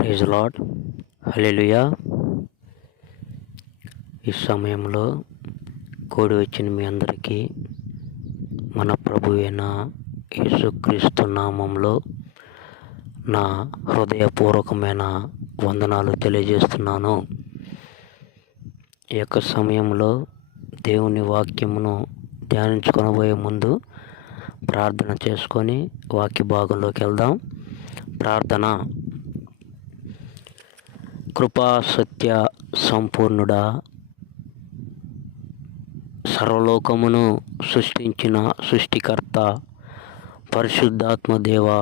Praise lord. Hallelujah. ఈ సమయంలో కూడి వచ్చిన మీ అందరికీ మన ప్రభువైన యేసుక్రీస్తు నామంలో నా హృదయపూర్వకమైన వందనాలు తెలియజేస్తున్నాను. ఈ యొక్క సమయంలో దేవుని వాక్యమును ధ్యానించుకొనబోయే ముందు ప్రార్థన చేసుకొని వాక్య భాగంలోకి వెళ్దాం. ప్రార్థన. కృపా సత్య సంపూర్ణుడా, సర్వలోకమును సృష్టించిన సృష్టికర్త, పరిశుద్ధాత్మ దేవా,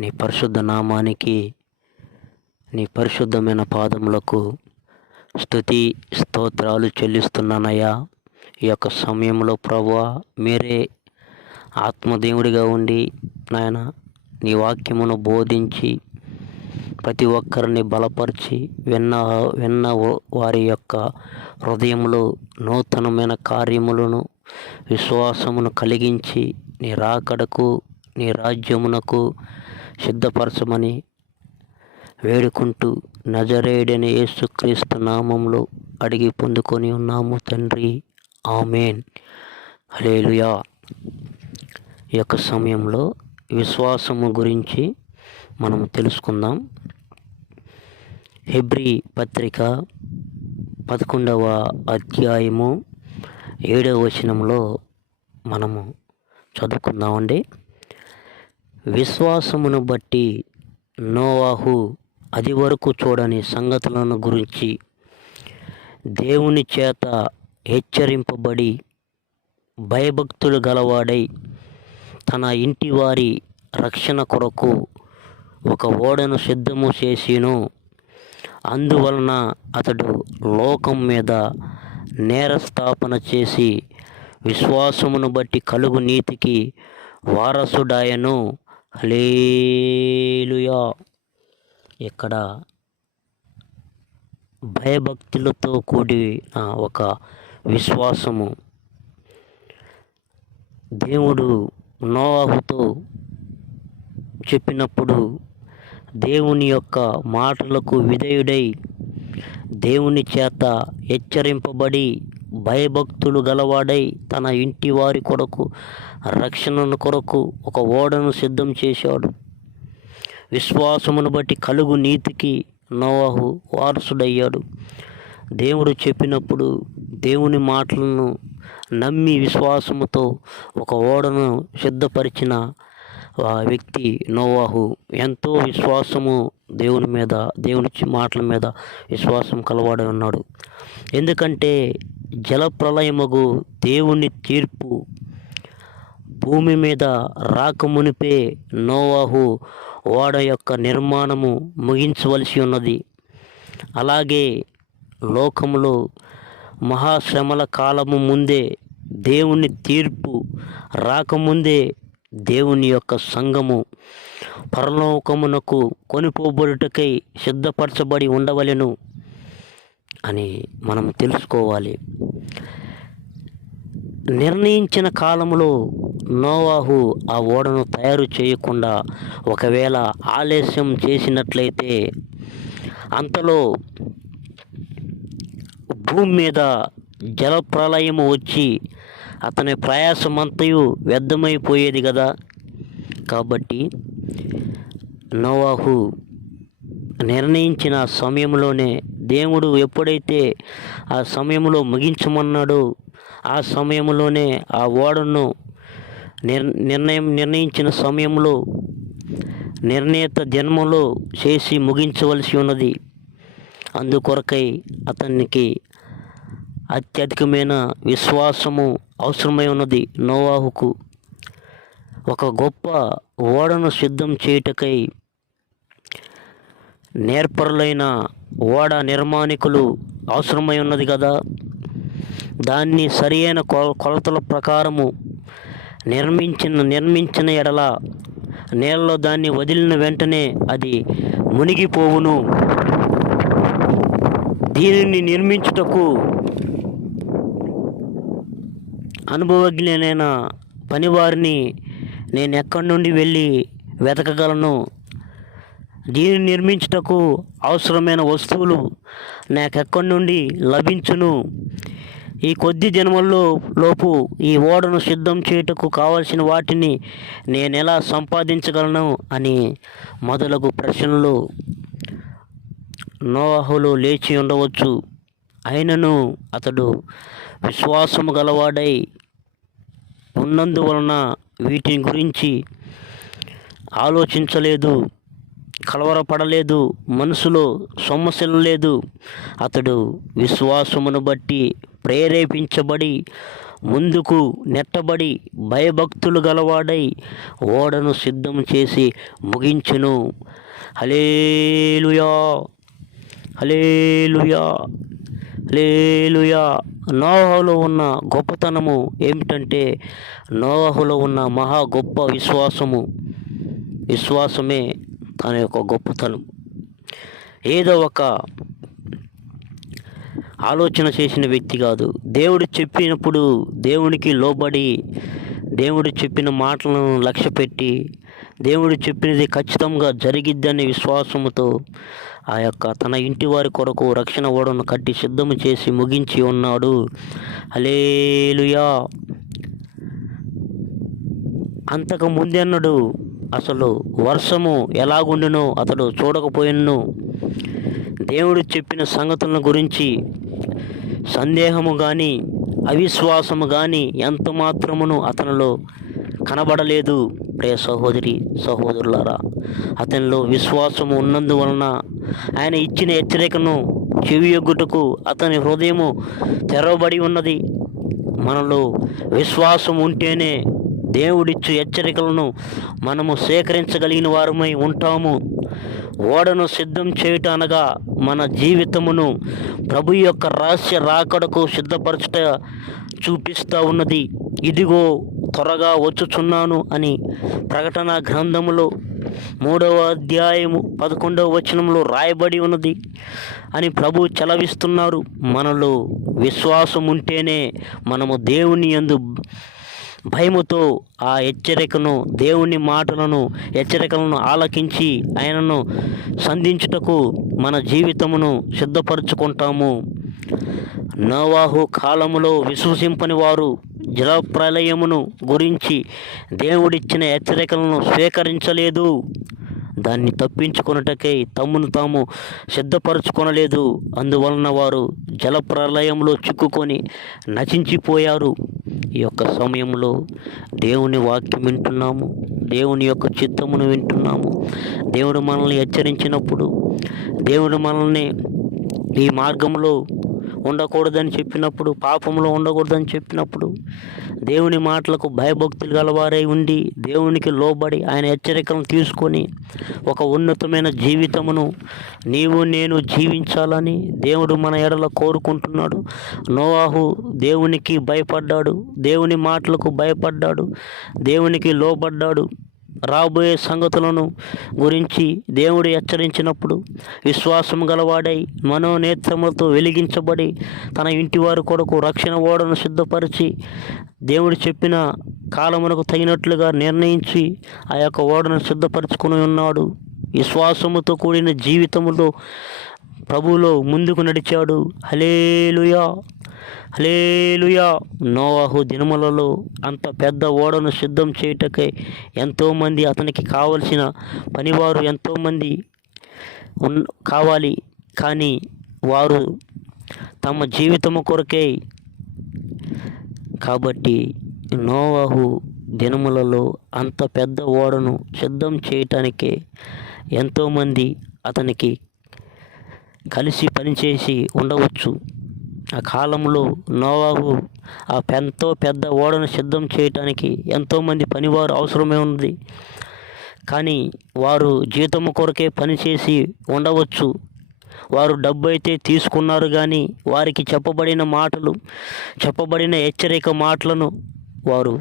నీ పరిశుద్ధ నామానికి, నీ పరిశుద్ధమైన పాదములకు స్తుతి స్తోత్రాలు చెల్లిస్తున్నానయ్యా. ఈ యొక్క సమయంలో ప్రభువా, మీరే ఆత్మదేవుడిగా ఉండి నాయన నీ వాక్యమును బోధించి ప్రతి ఒక్కరిని బలపరిచి విన్న వారి యొక్క హృదయంలో నూతనమైన కార్యములను విశ్వాసమును కలిగించి నీ రాకడకు నీ రాజ్యమునకు సిద్ధపరచమని వేడుకుంటూ నజరేయుడైన యేసుక్రీస్తు నామంలో అడిగి పొందుకొని ఉన్నాము తండ్రి. ఆమేన్. హల్లెలూయా. ఈ యొక్క సమయంలో విశ్వాసము గురించి మనం తెలుసుకుందాం. హెబ్రీ పత్రిక 11వ అధ్యాయము 7వ వచనంలో మనము చదువుకుందామండి. విశ్వాసమును బట్టి నోవాహు అది వరకు చూడని సంగతులను గురించి దేవుని చేత హెచ్చరింపబడి భయభక్తులు గలవాడై తన ఇంటి వారి రక్షణ కొరకు ఒక ఓడను సిద్ధము చేసిను. అందువలన అతడు లోకం మీద నేరస్థాపన చేసి విశ్వాసమును బట్టి కలుగు నీతికి వారసుడాయను. హల్లెలూయా. ఇక్కడ భయభక్తులతో కూడిన ఒక విశ్వాసము దేవుడు నోవాహుతో చెప్పినప్పుడు దేవుని యొక్క మాటలకు విధేయుడై దేవుని చేత హెచ్చరింపబడి భయభక్తులు గలవాడై తన ఇంటి వారి కొరకు రక్షణ కొరకు ఒక ఓడను సిద్ధం చేశాడు. విశ్వాసమును బట్టి కలుగు నీతికి నోవాహు వారసుడయ్యాడు. దేవుడు చెప్పినప్పుడు దేవుని మాటలను నమ్మి విశ్వాసముతో ఒక ఓడను సిద్ధపరిచిన వ్యక్తి నోవాహు. ఎంతో విశ్వాసము దేవుని మీద, దేవుని మాటల మీద విశ్వాసం కలవాడై ఉన్నాడు. ఎందుకంటే జలప్రలయమగు దేవుని తీర్పు భూమి మీద రాకమునిపే నోవాహు ఓడ యొక్క నిర్మాణము ముగించవలసి ఉన్నది. అలాగే లోకములో మహాశ్రమల కాలము ముందే, దేవుని తీర్పు రాకముందే దేవుని యొక్క సంఘము పరలోకమునకు కొనిపోబడుటకై సిద్ధపరచబడి ఉండవలెను అని మనం తెలుసుకోవాలి. నిర్ణయించిన కాలంలో నోవాహు ఆ ఓడను తయారు చేయకుండా ఒకవేళ ఆలస్యం చేసినట్లయితే అంతలో భూమి మీద జలప్రలయము వచ్చి అతని ప్రయాసమంతయు వ్యర్థమైపోయేది కదా. కాబట్టి నోవాహు నిర్ణయించిన సమయంలోనే దేవుడు ఎప్పుడైతే ఆ సమయంలో ముగించమన్నాడో ఆ సమయంలోనే ఆ ఓడను నిర్ణయించిన సమయంలో నిర్ణీత జన్మలో చేసి ముగించవలసి ఉన్నది. అందుకొరకై అతనికి అత్యధికమైన విశ్వాసము అవసరమై ఉన్నది. నోవాహుకు ఒక గొప్ప ఓడను సిద్ధం చేయుటకై నేర్పరులైన ఓడ నిర్మాణికులు అవసరమై ఉన్నది కదా. దాన్ని సరియైన కొలతల ప్రకారము నిర్మించిన ఎడల నీళ్ళలో దాన్ని వదిలిన వెంటనే అది మునిగిపోవును. దీనిని నిర్మించుటకు అనుభవజ్ఞులైన పనివారిని నేను ఎక్కడి నుండి వెళ్ళి వెతకగలను దీన్ని నిర్మించుటకు అవసరమైన వస్తువులు నాకెక్కడి నుండి లభించును? ఈ కొద్ది దినముల్లో లోపు ఈ ఓడను సిద్ధం చేయుటకు కావలసిన వాటిని నేనెలా సంపాదించగలను అని మొదలగు ప్రశ్నలు నోవహులో లేచి ఉండవచ్చు. అయినను అతడు విశ్వాసము గలవాడై ఉన్నందువలన వీటిని గురించి ఆలోచించలేదు, కలవరపడలేదు, మనసులో సొమ్మసిల్లలేదు. అతడు విశ్వాసమును బట్టి ప్రేరేపించబడి ముందుకు నెట్టబడి భయభక్తులు గలవాడై ఓడను సిద్ధం చేసి ముగించెను. హల్లెలూయా, హల్లెలూయా, హల్లెలూయా. నోవహులో ఉన్న గొప్పతనము ఏమిటంటే నోవహులో ఉన్న మహా గొప్ప విశ్వాసమే తన యొక్క గొప్పతనం. ఏదో ఒక ఆలోచన చేసిన వ్యక్తి కాదు. దేవుడు చెప్పినప్పుడు దేవునికి లోబడి, దేవుడు చెప్పిన మాటలను లక్ష్యపెట్టి, దేవుడు చెప్పినది ఖచ్చితంగా జరిగిద్దనే విశ్వాసముతో ఆ యొక్క తన ఇంటి వారి కొరకు రక్షణ ఓడను కట్టి సిద్ధము చేసి ముగించి ఉన్నాడు. హల్లెలూయా. అంతకు ముందెన్నడు అసలు వర్షము ఎలాగుండునో అతడు చూడకపోయినను దేవుడు చెప్పిన సంగతులను గురించి సందేహము కానీ అవిశ్వాసము కానీ ఎంత మాత్రమును అతనిలో కనబడలేదు. ప్రియ సహోదరి సహోదరులారా, అతనిలో విశ్వాసము ఉన్నందువలన ఆయన ఇచ్చిన హెచ్చరికను చెవియొగ్గుటకు అతని హృదయము తెరవబడి ఉన్నది. మనలో విశ్వాసం ఉంటేనే దేవుడిచ్చు హెచ్చరికలను మనము సేకరించగలిగిన వారమై ఉంటాము. ఓడను సిద్ధం చేయుట అనగా మన జీవితమును ప్రభు యొక్క రహస్య రాకడకు సిద్ధపరచుట చూపిస్తూ ఉన్నది. ఇదిగో త్వరగా వచ్చుచున్నాను అని ప్రకటన గ్రంథములో 3వ అధ్యాయము 11వ వచనంలో రాయబడి ఉన్నది అని ప్రభు చలవిస్తున్నారు. మనలో విశ్వాసం ఉంటేనే మనము దేవుని యందు భయముతో ఆ హెచ్చరికను, దేవుని మాటలను, హెచ్చరికలను ఆలకించి ఆయనను సంధించుటకు మన జీవితమును సిద్ధపరచుకుంటాము. నోవాహు కాలములో విశ్వసింపని వారు జలప్రలయమును గురించి దేవుడిచ్చిన హెచ్చరికలను స్వీకరించలేదు. దాన్ని తప్పించుకొనుటకై తమను తాము సిద్ధపరచుకొనలేదు. అందువలన వారు జలప్రలయంలో చిక్కుకొని నశించిపోయారు. ఈ యొక్క సమయంలో దేవుని వాక్యం వింటున్నాము, దేవుని యొక్క చిత్తమును వింటున్నాము. దేవుడు మనల్ని హెచ్చరించినప్పుడు, దేవుడు మనల్ని ఈ మార్గంలో ఉండకూడదని చెప్పినప్పుడు, పాపంలో ఉండకూడదని చెప్పినప్పుడు, దేవుని మాటలకు భయభక్తులు గలవారై ఉండి దేవునికి లోబడి ఆయన హెచ్చరికలను తీసుకొని ఒక ఉన్నతమైన జీవితమును నీవు నేను జీవించాలని దేవుడు మన ఎడల కోరుకుంటున్నాడు. నోవాహు దేవునికి భయపడ్డాడు, దేవుని మాటలకు భయపడ్డాడు, దేవునికి లోబడ్డాడు. రాబోయే సంగతులను గురించి దేవుడు హెచ్చరించినప్పుడు విశ్వాసం గలవాడై మనోనేత్రములతో వెలిగించబడి తన ఇంటి వారి కొరకు రక్షణ ఓడను సిద్ధపరిచి దేవుడు చెప్పిన కాలమునకు తగినట్లుగా నిర్ణయించి ఆ యొక్క ఓడను సిద్ధపరచుకుని ఉన్నాడు. విశ్వాసముతో కూడిన జీవితములో ప్రభువులో ముందుకు నడిచాడు. హల్లెలూయా, హల్లెలూయా. నోవాహు దినములలో అంత పెద్ద ఓడను సిద్ధం చేయుటకై ఎంతోమంది, అతనికి కావలసిన పనివారు ఎంతోమంది కావాలి. కానీ వారు తమ జీవితము కొరకై, కాబట్టి నోవాహు దినములలో అంత పెద్ద ఓడను సిద్ధం చేయటానికే ఎంతోమంది అతనికి కలిసి పనిచేసి ఉండవచ్చు. ఆ కాలంలో నోవాహు ఎంతో పెద్ద ఓడను సిద్ధం చేయటానికి ఎంతోమంది పనివారు అవసరమే ఉంది. కానీ వారు జీతము కొరకే పనిచేసి ఉండవచ్చు. వారు డబ్బు అయితే తీసుకున్నారు, కానీ వారికి చెప్పబడిన మాటలు, చెప్పబడిన హెచ్చరిక మాటలను వారు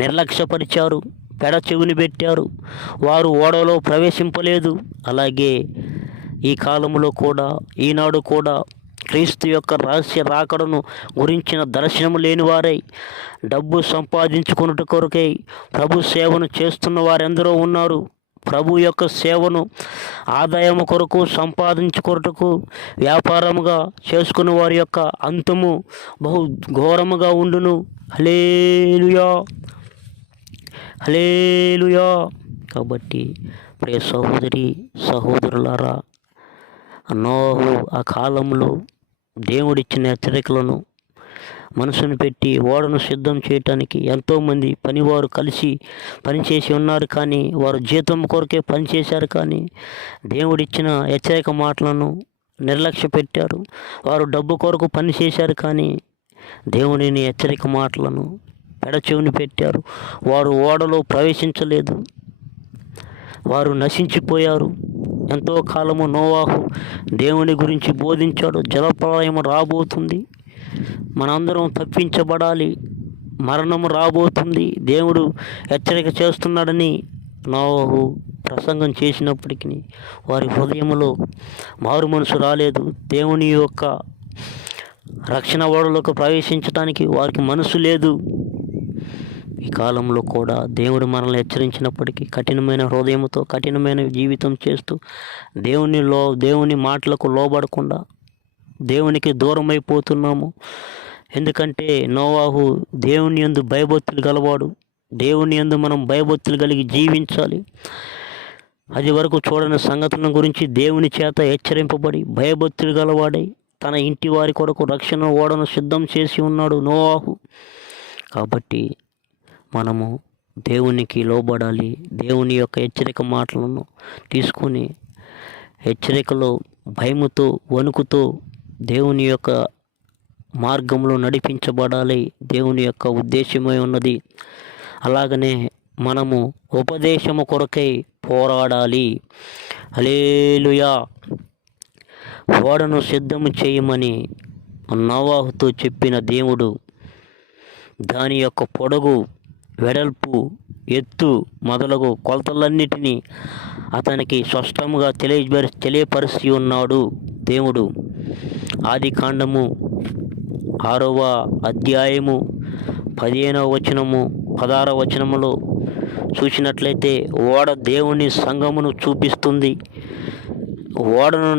నిర్లక్ష్యపరిచారు, పెడ చెవిని పెట్టారు. వారు ఓడలో ప్రవేశింపలేదు. అలాగే ఈ కాలంలో కూడా, ఈనాడు కూడా క్రీస్తు యొక్క రహస్య రాకడను గురించిన దర్శనము లేని వారై డబ్బు సంపాదించుకున్నట్టు కొరకై ప్రభు సేవను చేస్తున్న వారెందరో ఉన్నారు. ప్రభు యొక్క సేవను ఆదాయము కొరకు సంపాదించుకొనుటకు వ్యాపారముగా చేసుకున్న వారి యొక్క అంతము బహు ఘోరముగా ఉండును. హల్లెలూయా, హల్లెలూయా. కాబట్టి ప్రియ సహోదరి సహోదరులారా, నోవహు ఆ కాలంలో దేవుడిచ్చిన హెచ్చరికలను మనసును పెట్టి ఓడను సిద్ధం చేయటానికి ఎంతోమంది పనివారు కలిసి పనిచేసి ఉన్నారు. కానీ వారు జీతం కొరకే పనిచేశారు. కానీ దేవుడిచ్చిన హెచ్చరిక మాటలను నిర్లక్ష్య పెట్టారు. వారు డబ్బు కొరకు పనిచేశారు. కానీ దేవుని హెచ్చరిక మాటలను పెడచెవిని పెట్టారు. వారు ఓడలో ప్రవేశించలేదు. వారు నశించిపోయారు. ఎంతో కాలము నోవాహు దేవుని గురించి బోధించాడు. జలప్రళయం రాబోతుంది, మనందరం తప్పించబడాలి, మరణము రాబోతుంది, దేవుడు హెచ్చరిక చేస్తున్నాడని నోవాహు ప్రసంగం చేసినప్పటికీ వారి హృదయంలో మారు మనసు రాలేదు. దేవుని యొక్క రక్షణ ఓడలోకి ప్రవేశించడానికి వారికి మనసు లేదు. ఈ కాలంలో కూడా దేవుడు మనల్ని హెచ్చరించినప్పటికీ కఠినమైన హృదయంతో కఠినమైన జీవితం చేస్తూ దేవుని మాటలకు లోబడకుండా దేవునికి దూరం అయిపోతున్నాము. ఎందుకంటే నోవాహు దేవుని యందు భయభక్తులు గలవాడు. దేవుని యందు మనం భయభక్తులు కలిగి జీవించాలి. అది వరకు చూడని సంగతుల గురించి దేవుని చేత హెచ్చరింపబడి భయభక్తులు గలవాడై తన ఇంటి వారి కొరకు రక్షణ ఓడను సిద్ధం చేసి ఉన్నాడు నోవాహు. కాబట్టి మనము దేవునికి లోబడాలి. దేవుని యొక్క హెచ్చరిక మాటలను తీసుకుని హెచ్చరికలో భయముతో వణుకుతో దేవుని యొక్క మార్గంలో నడిపించబడాలి. దేవుని యొక్క ఉద్దేశమై ఉన్నది. అలాగనే మనము ఉపదేశము కొరకై పోరాడాలి. హల్లెలూయా. ఓడను సిద్ధము చేయమని నోవాహుతో చెప్పిన దేవుడు దాని యొక్క పొడవు, వెడల్పు, ఎత్తు మొదలగు కొలతలన్నిటినీ అతనికి స్పష్టంగా తెలియపరిచి ఉన్నాడు దేవుడు. ఆది కాండము 6వ అధ్యాయము 15వ వచనము 16వ వచనములో చూసినట్లయితే ఓడ దేవుని సంఘమును చూపిస్తుంది. ఓడను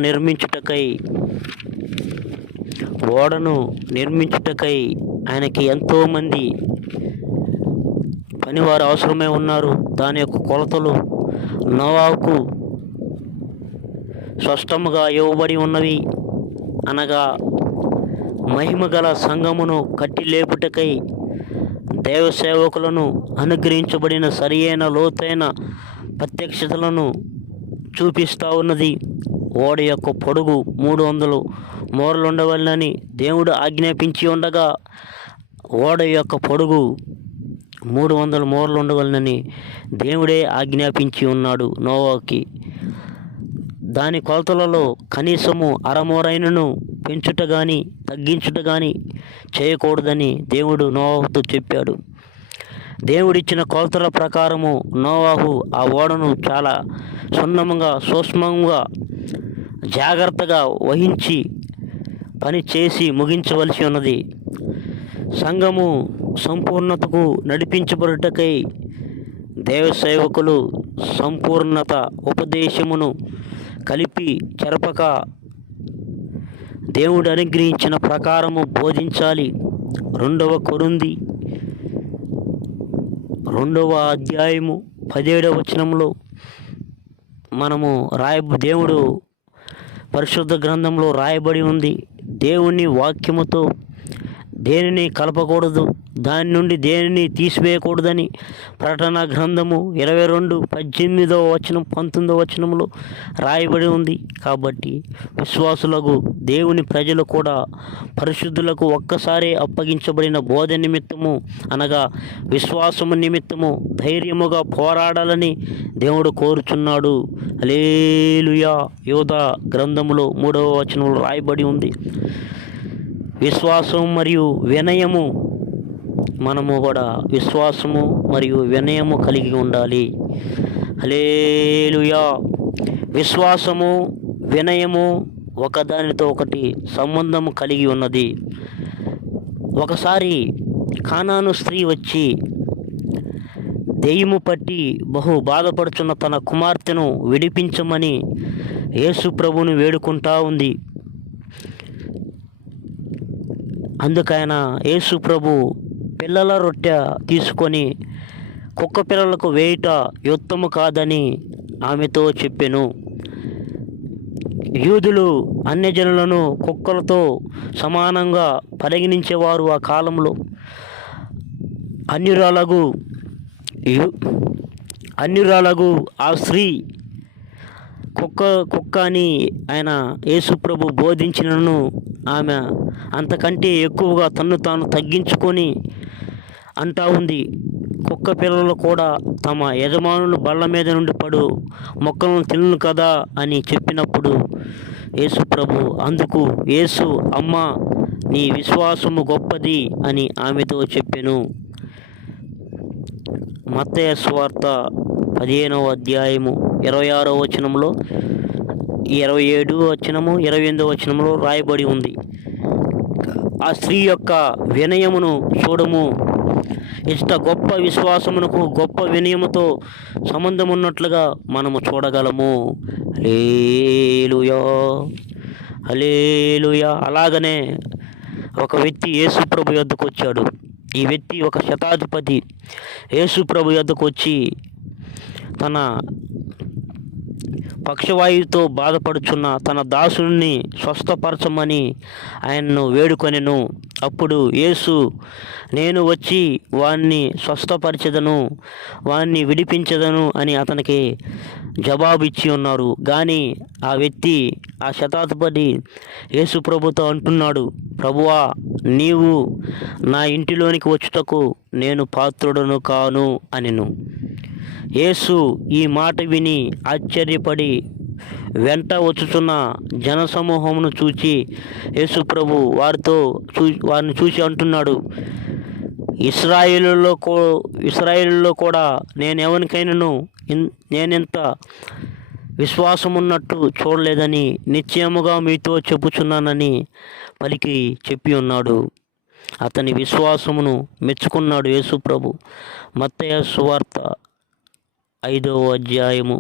నిర్మించుటకై ఆయనకి ఎంతోమంది పనివారు అవసరమే ఉన్నారు. దాని యొక్క కొలతలు నోవాహుకు స్పష్టముగా ఇవ్వబడి ఉన్నవి. అనగా మహిమగల సంఘమును కట్టి లేపుటకై దైవ సేవకులను అనుగ్రహించబడిన సరియైన లోతైన ప్రత్యక్షతలను చూపిస్తూ ఉన్నది. ఓడ యొక్క పొడుగు 300 మూరలు ఉండవలనని దేవుడు ఆజ్ఞాపించి ఉండగా ఓడ యొక్క పొడుగు 300 మూరలు ఉండవలనని దేవుడే ఆజ్ఞాపించి ఉన్నాడు నోవాహుకి. దాని కొలతలలో కనీసము అరమూరైనను పెంచుట కానీ తగ్గించుట కానీ చేయకూడదని దేవుడు నోవాహుతో చెప్పాడు. దేవుడిచ్చిన కొలతల ప్రకారము నోవాహు ఆ ఓడను చాలా సూక్ష్మంగా జాగ్రత్తగా వహించి పని చేసి ముగించవలసి ఉన్నది. సంఘము సంపూర్ణతకు నడిపించబడుటకై దైవ సేవకులు సంపూర్ణత ఉపదేశమును కలిపి చెరపక దేవుడు అనుగ్రహించిన ప్రకారము బోధించాలి. 2వ కొరింథీ 2వ అధ్యాయము 17వ వచనంలో మనము దేవుడు పరిశుద్ధ గ్రంథంలో రాయబడి ఉంది. దేవుని వాక్యముతో దేనిని కలపకూడదు, దాని నుండి దేనిని తీసివేయకూడదని ప్రకటన గ్రంథము 22:18వ వచనం 19వ వచనంలో రాయబడి ఉంది. కాబట్టి విశ్వాసులకు దేవుని ప్రజలు కూడా పరిశుద్ధులకు ఒక్కసారి అప్పగించబడిన బోధ నిమిత్తము అనగా విశ్వాసము నిమిత్తము ధైర్యముగా పోరాడాలని దేవుడు కోరుచున్నాడు. హల్లెలూయా. యోధా గ్రంథములో 3వ వచనంలో రాయబడి ఉంది. విశ్వాసం మరియు వినయము, మనము కూడా విశ్వాసము మరియు వినయము కలిగి ఉండాలి. హల్లెలూయా. విశ్వాసము వినయము ఒకదానితో ఒకటి సంబంధము కలిగి ఉన్నది. ఒకసారి కానాను స్త్రీ వచ్చి దెయ్యము పట్టి బహు బాధపడుచున్న తన కుమార్తెను విడిపించమని యేసు ప్రభువుని వేడుకుంటా ఉంది. అందుకైన యేసు ప్రభు పిల్లల రొట్టె తీసుకొని కుక్క పిల్లలకు వేయుట యుక్తము కాదని ఆమెతో చెప్పెను. యూదులు అన్యజనులను కుక్కలతో సమానంగా పరిగణించేవారు. ఆ కాలంలో అన్యురాలగు ఆ స్త్రీ కుక్క అని ఆయన యేసుప్రభు బోధించినను ఆమె అంతకంటే ఎక్కువగా తన్ను తాను తగ్గించుకొని అంటా ఉంది. కుక్క పిల్లలు కూడా తమ యజమానులు బల్ల మీద నుండి పడు మొక్కలను తినను కదా అని చెప్పినప్పుడు యేసుప్రభు అందుకు యేసు, అమ్మ, నీ విశ్వాసము గొప్పది అని ఆమెతో చెప్పెను. మత్తయి సువార్త 15వ అధ్యాయము 26వ వచనంలో, 27వ వచనము, 28వ వచనంలో రాయబడి ఉంది. ఆ స్త్రీ యొక్క వినయమును చూడము. ఇంత గొప్ప విశ్వాసమునకు గొప్ప వినయముతో సంబంధం ఉన్నట్లుగా మనము చూడగలము. హల్లెలూయా, హల్లెలూయా. అలాగనే ఒక వ్యక్తి యేసుప్రభు యొద్దకు వచ్చాడు. ఈ వ్యక్తి ఒక శతాధిపతి యేసుప్రభు యొద్దకు వచ్చి తన పక్షవాయువుతో బాధపడుచున్న తన దాసుని స్వస్థపరచమని ఆయన్ను వేడుకొనెను. అప్పుడు యేసు, నేను వచ్చి వాణ్ణి స్వస్థపరిచెదను, వాణ్ణి విడిపించెదను అని అతనికి జవాబు ఇచ్చి ఉన్నారు. కానీ ఆ వ్యక్తి, ఆ శతాధిపతి యేసు ప్రభుతో అంటున్నాడు, ప్రభువా, నీవు నా ఇంటిలోనికి వచ్చుటకు నేను పాత్రుడను కాను అనెను. యేసు ఈ మాట విని ఆశ్చర్యపడి వెంట వచ్చుచున్న జనసమూహమును చూచి యేసు ప్రభు వారిని చూసి అంటున్నాడు, ఇశ్రాయేలులో కూడా నేనెంత విశ్వాసమున్నట్టు చూడలేదని నిశ్చయముగా మీతో చెప్పుచున్నానని పలికి చెప్పి ఉన్నాడు. అతని విశ్వాసమును మెచ్చుకున్నాడు యేసు ప్రభు. మత్తయి సువార్త 5వ అధ్యాయము,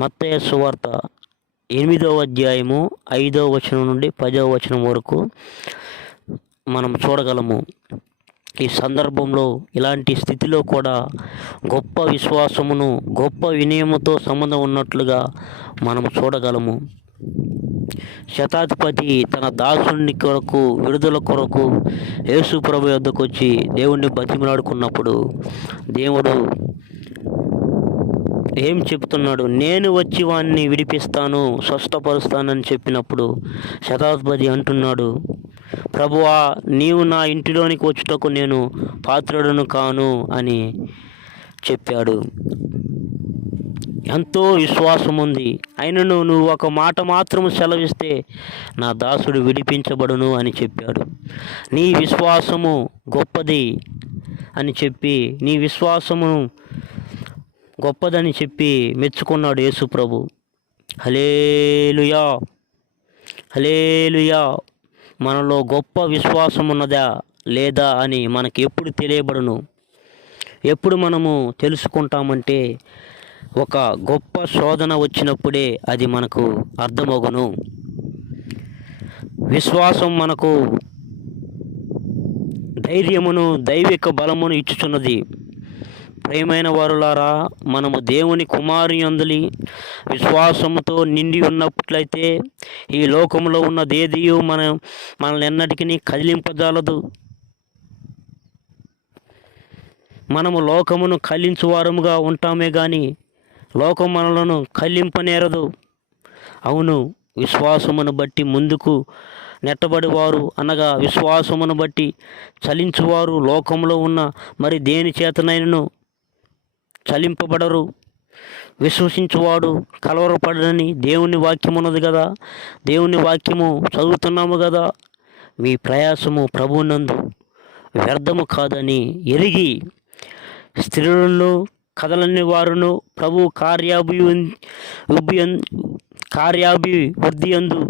మత్తయి సువార్త 8వ అధ్యాయము 5వ వచనం నుండి 10వ వచనం వరకు మనం చూడగలము. ఈ సందర్భంలో ఇలాంటి స్థితిలో కూడా గొప్ప విశ్వాసమును గొప్ప వినయముతో సంబంధం ఉన్నట్లుగా మనం చూడగలము. శతాధిపతి తన దాసుని కొరకు విడుదల కొరకు యేసు ప్రభు యొద్దకు వచ్చి దేవుణ్ణి బతిమలాడుకున్నప్పుడు దేవుడు ఏం చెప్తున్నాడు? నేను వచ్చి వాణ్ణి విడిపిస్తాను, స్వస్థపరుస్తానని చెప్పినప్పుడు శతాధిపతి అంటున్నాడు, ప్రభువా, నీవు నా ఇంటిలోనికి వచ్చుటకు నేను పాత్రుడను కాను అని చెప్పాడు. ఎంతో విశ్వాసం ఉంది. అయినను నువ్వు ఒక మాట మాత్రము సెలవిస్తే నా దాసుడు విడిపించబడును అని చెప్పాడు. నీ విశ్వాసము గొప్పది అని చెప్పి, నీ విశ్వాసము గొప్పదని చెప్పి మెచ్చుకున్నాడు యేసు ప్రభు. హల్లెలూయా, హల్లెలూయా. మనలో గొప్ప విశ్వాసం ఉన్నదా లేదా అని మనకి ఎప్పుడు తెలియబడును? ఎప్పుడు మనము తెలుసుకుంటామంటే ఒక గొప్ప శోధన వచ్చినప్పుడే అది మనకు అర్థమగును. విశ్వాసం మనకు ధైర్యమును దైవిక బలమును ఇచ్చుచున్నది. ప్రియమైన వారులారా, మనము దేవుని కుమారుని యందు విశ్వాసముతో నిండి ఉన్నట్లయితే ఈ లోకంలో ఉన్నదేదియు మనల్ని ఎన్నటికీ కదిలింపజాలదు. మనము లోకమును కదిలించువారముగా ఉంటామే కానీ లోకం మనలను కదిలింపనేరదు. అవును, విశ్వాసమును బట్టి ముందుకు నెట్టబడివారు అనగా విశ్వాసమును బట్టి చలించువారు లోకంలో ఉన్న మరి దేని చేతనైనను చలింపబడరు. విశ్వసించువాడు కలవరపడని దేవుని వాక్యం ఉన్నది కదా, దేవుని వాక్యము చదువుతున్నాము కదా. మీ ప్రయాసము ప్రభువునందు వ్యర్థము కాదని ఎరిగి స్త్రీలను కదలని వారును ప్రభు కార్యాభివృద్ధి యందు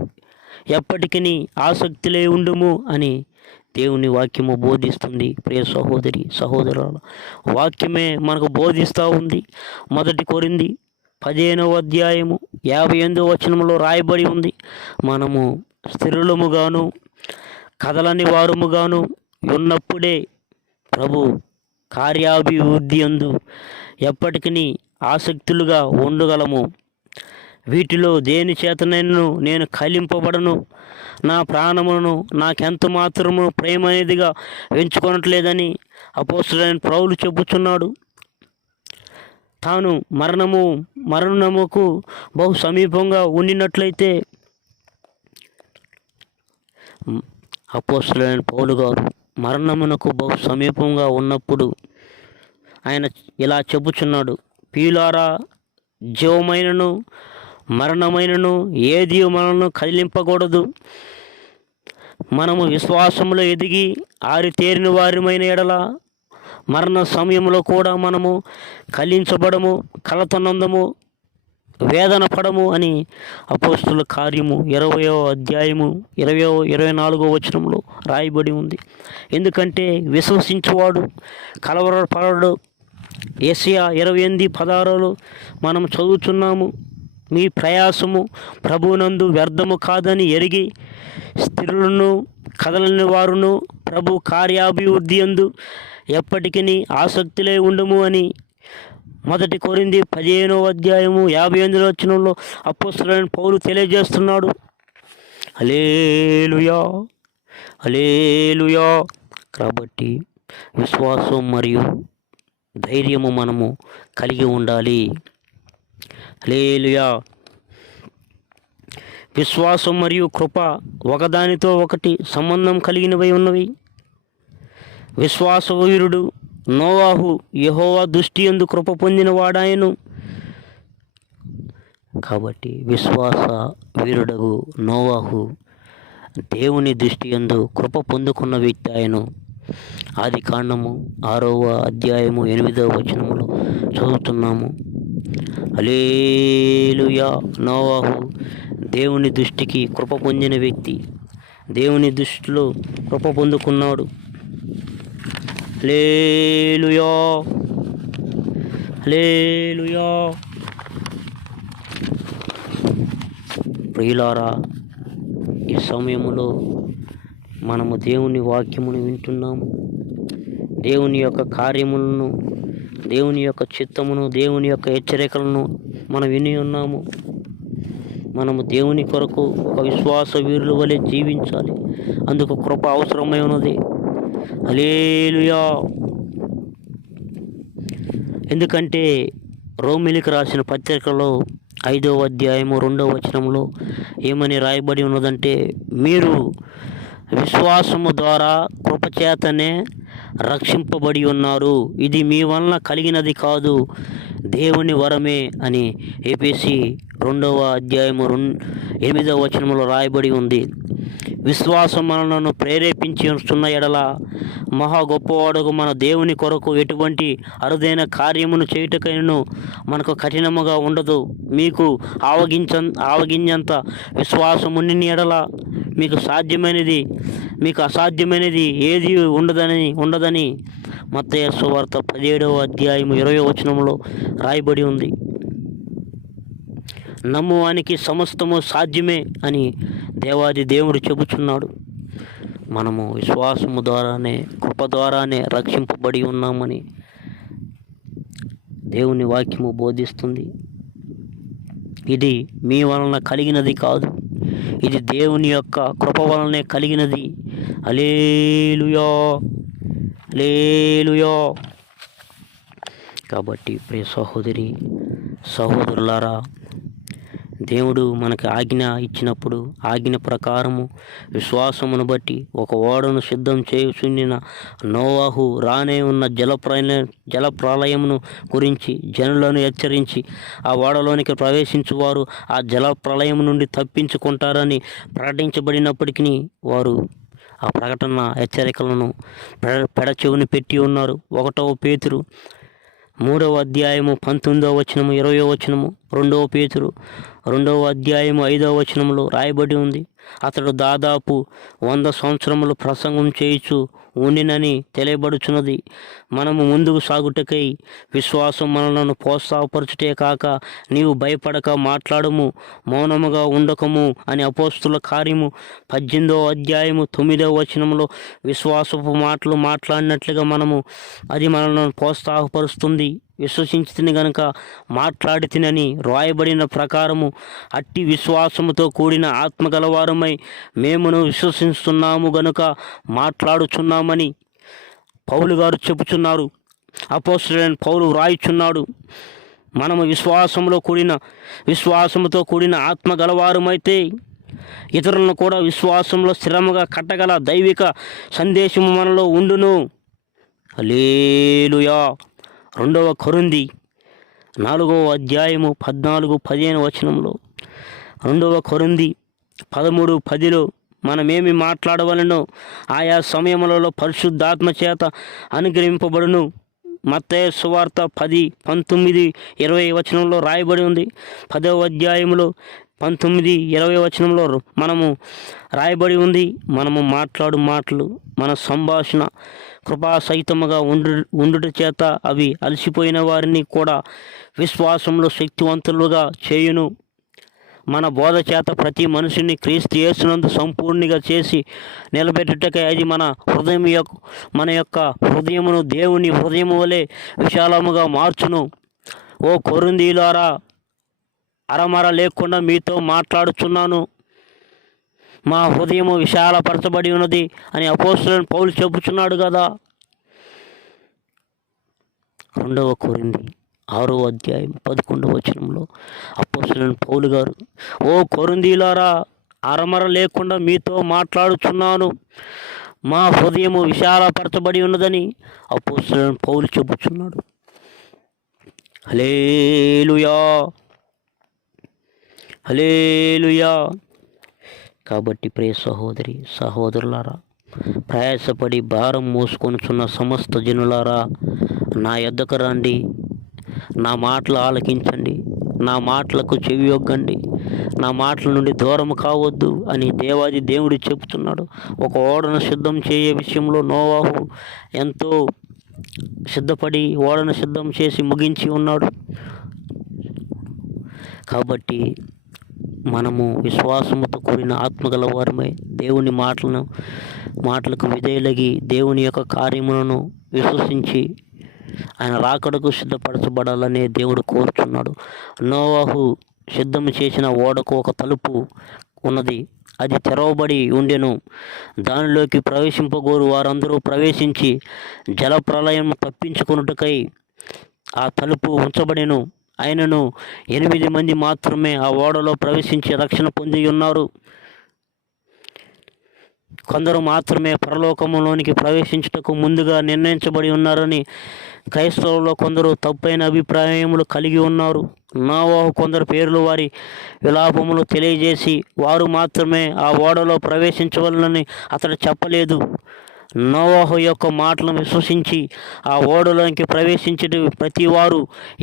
ఎప్పటికీ ఆసక్తిలే ఉండుము అని దేవుని వాక్యము బోధిస్తుంది. ప్రియ సహోదరి సహోదరుల, వాక్యమే మనకు బోధిస్తూ ఉంది. 1 కొరింథీ 15:58 రాయబడి ఉంది, మనము స్థిరులముగాను కదలని వారముగాను ఉన్నప్పుడే ప్రభు కార్యాభివృద్ధి యందు ఎప్పటికీ ఆసక్తులుగా ఉండగలము. వీటిలో దేని చేతనైనా నేను కలింపబడను, నా ప్రాణమును నాకెంత మాత్రము ప్రేమనేదిగా ఎంచుకొనట్లేదని అపోస్తలుడైన పౌలు చెప్పుచున్నాడు. తాను మరణముకు బహు సమీపంగా ఉండినట్లయితే అపోస్తలుడైన పౌలు గారు మరణమునకు బహు సమీపంగా ఉన్నప్పుడు ఆయన ఇలా చెప్పుచున్నాడు, ప్రియులారా, జీవమైనను మరణమైనను ఏది మనల్ని కదిలింపకూడదు. మనము విశ్వాసంలో ఎదిగి ఆరితేరిన వారిమైన ఎడల మరణ సమయంలో కూడా మనము కలించబడము, కలతనందము, వేదన పడము అని అపోస్తలుల కార్యము 20:24 రాయబడి ఉంది. ఎందుకంటే విశ్వసించువాడు కలవరపడడు. యెషయా 28:16 మనం చదువుతున్నాము, మీ ప్రయాసము ప్రభువునందు వ్యర్థము కాదని ఎరిగి స్థిరులను కదలని వారును ప్రభు కార్యాభివృద్ధి యందు ఎప్పటికీ ఆసక్తిలే ఉండము అని 1 కొరింథీ 15:58 అపోస్తలుడైన పౌలు తెలియజేస్తున్నాడు. హల్లెలూయా, హల్లెలూయా. కాబట్టి విశ్వాసం మరియు ధైర్యము మనము కలిగి ఉండాలి. హల్లెలూయా. విశ్వాసం మరియు కృప ఒకదానితో ఒకటి సంబంధం కలిగినవై ఉన్నవి. విశ్వాసవీరుడు నోవాహు యెహోవా దృష్టి యందు కృప పొందిన వాడాయను. కాబట్టి విశ్వాస వీరుడగు నోవాహు దేవుని దృష్టి యందు కృప పొందుకున్న వ్యక్తి ఆయను. ఆదికాండము 6:8 చదువుతున్నాము. హల్లెలూయా. నోవాహు దేవుని దృష్టికి కృప పొందిన వ్యక్తి, దేవుని దృష్టిలో కృప పొందుకున్నాడు. హల్లెలూయా, హల్లెలూయా. ప్రియులారా, ఈ సమయంలో మనము దేవుని వాక్యమును వింటున్నాము. దేవుని యొక్క కార్యములను, దేవుని యొక్క చిత్తమును, దేవుని యొక్క హెచ్చరికలను మనం విని ఉన్నాము. మనము దేవుని కొరకు ఒక విశ్వాస వీరుల వలె జీవించాలి. అందుకు కృప అవసరమై ఉన్నది. హల్లెలూయా. ఎందుకంటే రోమిలికి రాసిన పత్రికలో 5:2 ఏమని రాయబడి ఉన్నదంటే, మీరు విశ్వాసము ద్వారా కృపచేతనే రక్షింపబడి ఉన్నారు, ఇది మీ వలన కలిగినది కాదు, దేవుని వరమే అని ఎఫెసీ 2:8 రాయబడి ఉంది. విశ్వాసం మనలను ప్రేరేపించి ఉంచుతున్న ఎడల మహా గొప్పవాడుకు మన దేవుని కొరకు ఎటువంటి అరుదైన కార్యమును చేయుటకైనను మనకు కఠినముగా ఉండదు. మీకు ఆవగింజంత విశ్వాసం ఉండిన ఎడల మీకు అసాధ్యమైనది ఏది ఉండదని మత్తయి సువార్త 17:20 రాయబడి ఉంది. నమ్మువానికి సమస్తము సాధ్యమే అని దేవాది దేవుడు చెబుతున్నాడు. మనము విశ్వాసము ద్వారానే, కృప ద్వారానే రక్షింపబడి ఉన్నామని దేవుని వాక్యము బోధిస్తుంది. ఇది మీ వలన కలిగినది కాదు, ఇది దేవుని యొక్క కృప వలనే కలిగినది. హల్లెలూయా, హల్లెలూయా. కాబట్టి ప్రియ సహోదరి సహోదరులారా, దేవుడు మనకి ఆజ్ఞ ఇచ్చినప్పుడు ఆజ్ఞ ప్రకారము విశ్వాసమును బట్టి ఒక ఓడను సిద్ధం చేయుచుండిన నోవాహు రానే ఉన్న జలప్రలయమును గురించి జనులను హెచ్చరించి ఆ ఓడలోనికి ప్రవేశించువారు ఆ జలప్రలయం నుండి తప్పించుకుంటారని ప్రకటించబడినప్పటికీ వారు ఆ ప్రకటన హెచ్చరికలను పెడచెవిని పెట్టి ఉన్నారు. 1 పేతురు 3వ అధ్యాయము 19వ వచనము 20వ వచనము 2వ పేతురు 2వ అధ్యాయము 5వ వచనములో రాయబడి ఉంది. అతడు దాదాపు 100 సంవత్సరములు ప్రసంగం చేయుచు ఉండినని తెలియబడుచున్నది. మనము ముందుకు సాగుటకై విశ్వాసం మనలను ప్రోత్సాహపరచుటే కాక నీవు భయపడక మాట్లాడము, మౌనముగా ఉండకము అని అపోస్తుల కార్యము 18వ అధ్యాయము 9వ వచనంలో విశ్వాసపు మాటలు మాట్లాడినట్లుగా అది మనలను ప్రోత్సాహపరుస్తుంది. విశ్వసించితిని గనుక మాట్లాడి తినని రాయబడిన ప్రకారము అట్టి విశ్వాసముతో కూడిన ఆత్మగలవారమై మేమును విశ్వసిస్తున్నాము గనుక మాట్లాడుచున్నామని పౌలు గారు చెప్పుచున్నారు. అపోస్తలుడైన పౌలు వ్రాయుచున్నాడు. మనము విశ్వాసముతో కూడిన ఆత్మగలవారమైతే ఇతరులను కూడా విశ్వాసంలో స్థిరముగా కట్టగల దైవిక సందేశము మనలో ఉండును. హల్లెలూయా. 2వ కొరింథీ 4వ అధ్యాయము 14-15 వచనంలో, 2వ కొరింథీ 13:10లో మనమేమి మాట్లాడవలనో ఆయా సమయములలో పరిశుద్ధాత్మ చేత అనుగ్రహింపబడును. మత్తయి సువార్త 10:19-20 వచనంలో రాయబడి ఉంది. 10వ అధ్యాయంలో 19-20 వచనంలో మనము రాయబడి ఉంది. మనము మాట్లాడు మాటలు, మన సంభాషణ కృపాసహితముగా ఉండుట చేత అవి అలసిపోయిన వారిని కూడా విశ్వాసంలో శక్తివంతులుగా చేయును. మన బోధ చేత ప్రతి మనిషిని క్రీస్తు యేసునందు సంపూర్ణిగా చేసి నిలబెట్టుటకై అది మన యొక్క హృదయమును దేవుని హృదయము వలె విశాలముగా మార్చును. ఓ కొరింథీయులారా, అరమర లేకుండా మీతో మాట్లాడుచున్నాను. మా హృదయము విశాలపరచబడి ఉన్నది అని అపోస్తలుడైన పౌలు చెప్పుచున్నాడు కదా. 2వ కొరింథీ 6వ అధ్యాయం 11వ వచనంలో అపోస్తలుడైన పౌలు గారు, ఓ కొరింథీయులారా, అరమర లేకుండా మీతో మాట్లాడుచున్నాను. మా హృదయము విశాలపరచబడి ఉన్నదని అపోస్తలుడైన పౌలు చెప్పుచున్నాడు. హల్లెలూయా, హల్లెలూయా. కాబట్టి ప్రియ సహోదరి సహోదరులారా, ప్రయాసపడి భారం మోసుకొనుచున్న సమస్త జనులారా, నా యొద్దకు రండి, నా మాటలు ఆలకించండి, నా మాటలకు చెవియొగ్గండి, నా మాటల నుండి దూరం కావద్దు అని దేవాది దేవుడు చెబుతున్నాడు. ఒక ఓడను సిద్ధం చేయే విషయంలో నోవాహు ఎంతో సిద్ధపడి ఓడను సిద్ధం చేసి ముగించి ఉన్నాడు. కాబట్టి మనము విశ్వాసముతో కూడిన ఆత్మగల వారమై దేవుని మాటలకు విధేయులగి దేవుని యొక్క కార్యములను విశ్వసించి ఆయన రాకడకు సిద్ధపరచబడాలనే దేవుడు కోరుచున్నాడు. నోవాహు సిద్ధం చేసిన ఓడకు ఒక తలుపు ఉన్నది. అది తెరవబడి ఉండెను. దానిలోకి ప్రవేశింపగోరు వారందరూ ప్రవేశించి జలప్రలయం తప్పించుకొనుటకై ఆ తలుపు ఉంచబడెను. ఆయనను 8 మంది మాత్రమే ఆ ఓడలో ప్రవేశించి రక్షణ పొంది ఉన్నారు. కొందరు మాత్రమే పరలోకములోనికి ప్రవేశించుటకు ముందుగా నిర్ణయించబడి ఉన్నారని క్రైస్తవుల్లో కొందరు తప్పైన అభిప్రాయములు కలిగి ఉన్నారు. నోవాహు కొందరు పేర్లు వారి విలాపములు తెలియజేసి వారు మాత్రమే ఆ ఓడలో ప్రవేశించవలనని అతడు చెప్పలేదు. నోవాహు యొక్క మాటలను విశ్వసించి ఆ ఓడలోకి ప్రవేశించే ప్రతి వారు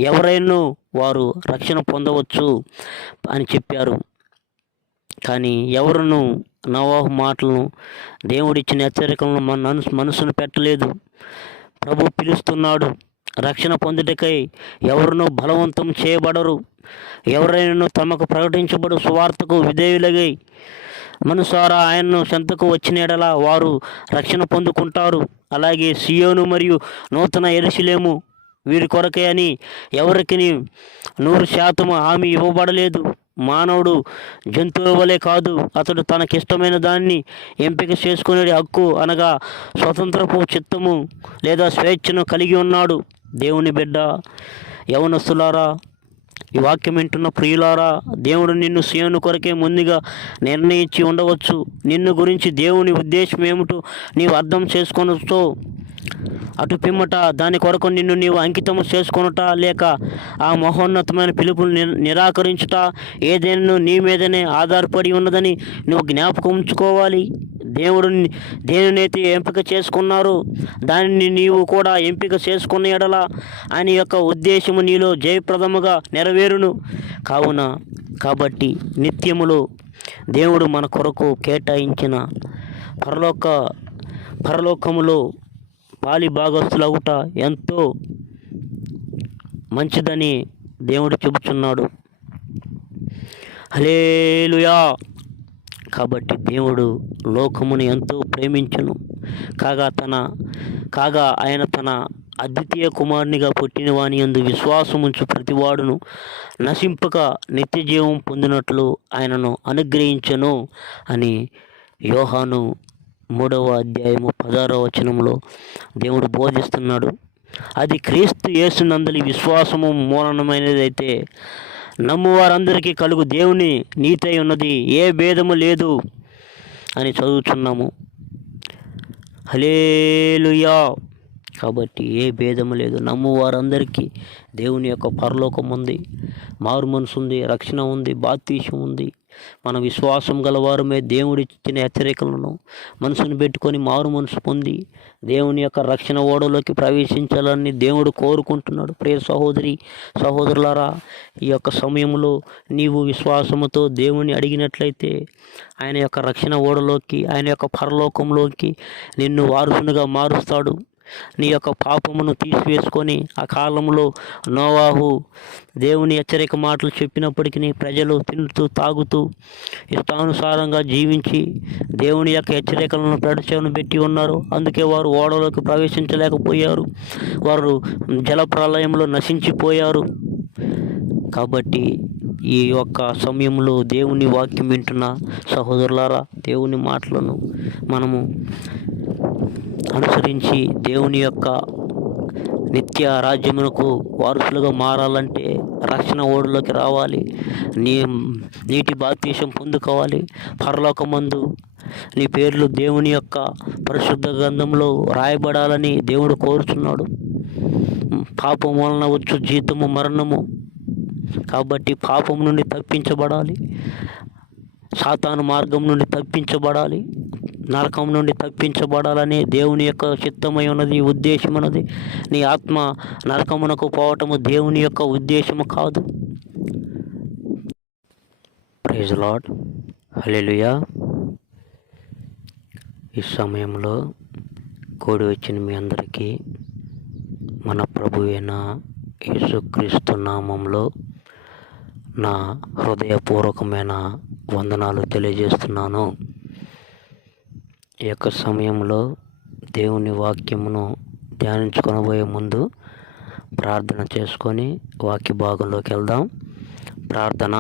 ఎవరైనా వారు రక్షణ పొందవచ్చు అని చెప్పారు. కానీ ఎవరును నోవాహు మాటలను, దేవుడిచ్చిన హెచ్చరికలను మనసును పెట్టలేదు. ప్రభు పిలుస్తున్నాడు. రక్షణ పొందుటకై ఎవరునూ బలవంతం చేయబడరు. ఎవరైనా తమకు ప్రకటించబడు సువార్తకు విధేయులగై మనసారా ఆయన్ను చెంతకు వచ్చిన యెడల వారు రక్షణ పొందుకుంటారు. అలాగే సియోను మరియు నూతన యెరూషలేము వీరి కొరకే అని ఎవరికి 100% హామీ ఇవ్వబడలేదు. మానవుడు జంతువుల వలె కాదు. అతడు తనకిష్టమైన దాన్ని ఎంపిక చేసుకునే హక్కు అనగా స్వతంత్రపు చిత్తము లేదా స్వేచ్ఛను కలిగి ఉన్నాడు. దేవుని బిడ్డ, యవనస్తులారా, ఈ వాక్యం వింటున్న ప్రియులారా, దేవుడు నిన్ను సియోను కొరకే ముందుగా నిర్ణయించి ఉండవచ్చు. నిన్ను గురించి దేవుని ఉద్దేశం ఏమిటో నీవు అర్థం చేసుకొనొచ్చు. అటు పిమ్మట దాని కొరకు నిన్ను నీవు అంకితము చేసుకొనుట లేక ఆ మహోన్నతమైన పిలుపును నిరాకరించుట ఏదైనా నీ మీదనే ఆధారపడి ఉన్నదని నువ్వు జ్ఞాపకం ఉంచుకోవాలి. దేనినైతే ఎంపిక చేసుకున్నారో దానిని నీవు కూడా ఎంపిక చేసుకున్న ఎడల ఆయన యొక్క ఉద్దేశము నీలో జయప్రదముగా నెరవేరును. కాబట్టి నిత్యములో దేవుడు మన కొరకు కేటాయించిన పరలోకములో పాలి భాగస్థులవుట ఎంతో మంచిదని దేవుడు చెబుతున్నాడు. హల్లెలూయా. కాబట్టి దేవుడు లోకమును ఎంతో ప్రేమించును కాగా ఆయన తన అద్వితీయ కుమారునిగా పుట్టిన వాని యందు విశ్వాసముంచు ప్రతివాడును నశింపక నిత్య జీవం పొందినట్లు ఆయనను అనుగ్రహించను అని యోహాను 3వ అధ్యాయము 16వ వచనంలో దేవుడు బోధిస్తున్నాడు. అది క్రీస్తు యేసునందలి విశ్వాసము మూలమైనదైతే నమ్మువారందరికీ కలుగు దేవుని నీతి ఉన్నది, ఏ భేదము లేదు అని చదువుతున్నాము. హల్లెలూయా. కాబట్టి ఏ భేదము లేదు. నమ్మువారందరికీ దేవుని యొక్క పరలోకం ఉంది, మారు మనసు ఉంది, రక్షణ ఉంది, బాప్తీసం ఉంది. మన విశ్వాసం గలవారమే దేవుడిచ్చిన హెచ్చరికలను మనసును పెట్టుకొని మారు మనసు పొంది దేవుని యొక్క రక్షణ ఓడలోకి ప్రవేశించాలని దేవుడు కోరుకుంటున్నాడు. ప్రియ సహోదరులారా, ఈ యొక్క సమయంలో నీవు విశ్వాసముతో దేవుని అడిగినట్లయితే ఆయన యొక్క రక్షణ ఓడలోకి, ఆయన యొక్క పరలోకంలోకి నిన్ను వారసునిగా మారుస్తాడు. నీ యొక్క పాపమును తీసివేసుకొని ఆ కాలంలో నోవాహు దేవుని హెచ్చరిక మాటలు చెప్పినప్పటికీ ప్రజలు తింటూ తాగుతూ ఇష్టానుసారంగా జీవించి దేవుని యొక్క హెచ్చరికలను పెడచెవిన పెట్టి ఉన్నారు. అందుకే వారు ఓడలోకి ప్రవేశించలేకపోయారు. వారు జలప్రలయంలో నశించిపోయారు. కాబట్టి ఈ యొక్క సమయంలో దేవుని వాక్యం వింటున్న సహోదరులారా, దేవుని మాటలను మనము అనుసరించి దేవుని యొక్క నిత్య రాజ్యమునకు వారసులుగా మారాలంటే రక్షణ ఓడలోకి రావాలి. నీటి బాప్తీసం పొందుకోవాలి. పరలోకమందు నీ పేర్లు దేవుని యొక్క పరిశుద్ధ గ్రంథంలో రాయబడాలని దేవుడు కోరుచున్నాడు. పాపం వలన వచ్చు జీతము మరణము. కాబట్టి పాపం నుండి తప్పించబడాలి, సాతాను మార్గం నుండి తప్పించబడాలి, నరకం నుండి తప్పించబడాలని దేవుని యొక్క చిత్తమై ఉన్నది, ఉద్దేశం ఉన్నది. నీ ఆత్మ నరకమునకు పోవటము దేవుని యొక్క ఉద్దేశము కాదు. Praise the Lord. హల్లెలూయా. ఈ సమయంలో కూడి వచ్చిన మీ అందరికీ మన ప్రభువైన యేసుక్రీస్తు నామంలో నా హృదయపూర్వకమైన వందనాలు తెలియజేస్తున్నాను. ఈ యొక్క సమయంలో దేవుని వాక్యమును ధ్యానించుకొనబోయే ముందు ప్రార్థన చేసుకొని వాక్య భాగంలోకి వెళ్దాం. ప్రార్థన.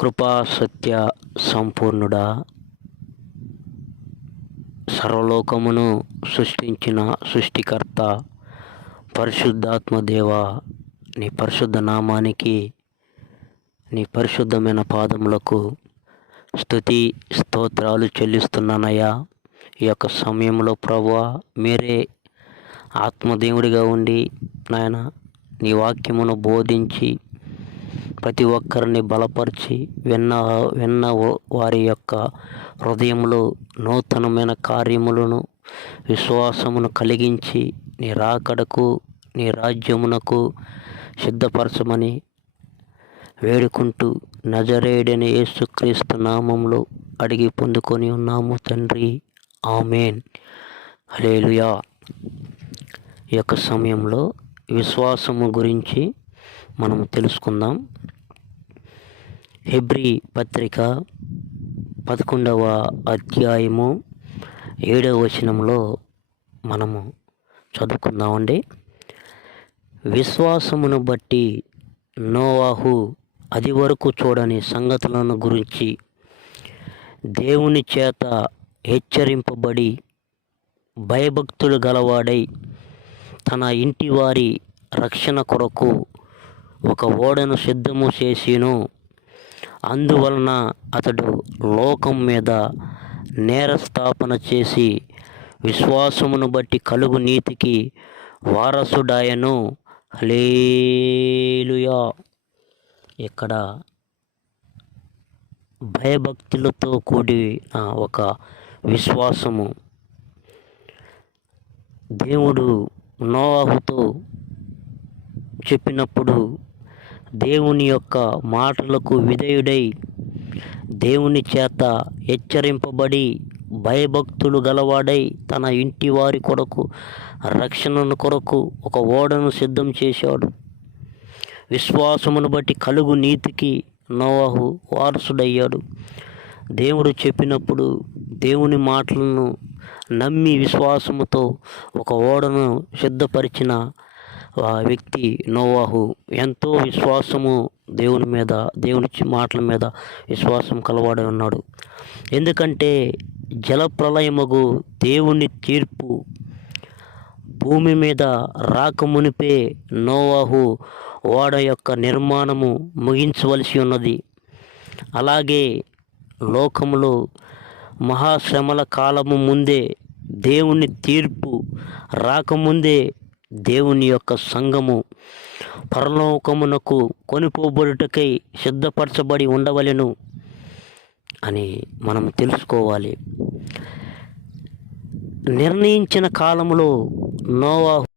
కృపా సత్య సంపూర్ణుడా, సర్వలోకమును సృష్టించిన సృష్టికర్త, పరిశుద్ధాత్మ దేవ, నీ పరిశుద్ధ నామానికి, నీ పరిశుద్ధమైన పాదములకు స్తుతి స్తోత్రాలు చెల్లిస్తున్నానయ్యా. ఈ యొక్క సమయంలో ప్రభువా, మీరే ఆత్మదేవుడిగా ఉండి నాయన నీ వాక్యమును బోధించి ప్రతి ఒక్కరిని బలపరిచి విన్న వారి యొక్క హృదయంలో నూతనమైన కార్యములను విశ్వాసమును కలిగించి నీ రాకడకు, నీ రాజ్యమునకు సిద్ధపరచమని వేడుకుంటూ నజరేయుడైన యేసుక్రీస్తు నామంలో అడిగి పొందుకొని ఉన్నాము తండ్రి. ఆమేన్. హల్లెలూయా. ఈ యొక్క సమయంలో విశ్వాసము గురించి మనం తెలుసుకుందాం. హెబ్రీ పత్రిక 11వ అధ్యాయము 7వ వచనంలో మనము చదువుకుందామండి. విశ్వాసమును బట్టి నోవాహు అది వరకు చూడని సంగతులను గురించి దేవుని చేత హెచ్చరింపబడి భయభక్తులు గలవాడై తన ఇంటి వారి రక్షణ కొరకు ఒక ఓడను సిద్ధము చేసిను. అందువలన అతడు లోకం మీద నేరస్థాపన చేసి విశ్వాసమును బట్టి కలుగు నీతికి వారసుడాయను. హల్లెలూయా. ఇక్కడ భయభక్తులతో కూడిన ఒక విశ్వాసము. దేవుడు నోవాహుతో చెప్పినప్పుడు దేవుని యొక్క మాటలకు విధేయుడై దేవుని చేత హెచ్చరింపబడి భయభక్తులు గలవాడై తన ఇంటి వారి కొరకు రక్షణను కొరకు ఒక ఓడను సిద్ధం చేశాడు. విశ్వాసమును బట్టి కలుగు నీతికి నోవాహు వారసుడయ్యాడు. దేవుడు చెప్పినప్పుడు దేవుని మాటలను నమ్మి విశ్వాసముతో ఒక ఓడను సిద్ధపరిచిన ఆ వ్యక్తి నోవాహు. ఎంతో విశ్వాసము దేవుని మాటల మీద విశ్వాసం కలవాడై ఉన్నాడు. ఎందుకంటే జలప్రలయముగు దేవుని తీర్పు భూమి మీద రాకమునిపే నోవాహు ఓడ యొక్క నిర్మాణము ముగించవలసి ఉన్నది. అలాగే లోకములో మహాశ్రమల కాలము ముందే, దేవుని తీర్పు రాకముందే దేవుని యొక్క సంఘము పరలోకమునకు కొనిపోబడుటకై సిద్ధపరచబడి ఉండవలెను అని మనం తెలుసుకోవాలి. నిర్ణయించిన కాలములో నోవాహు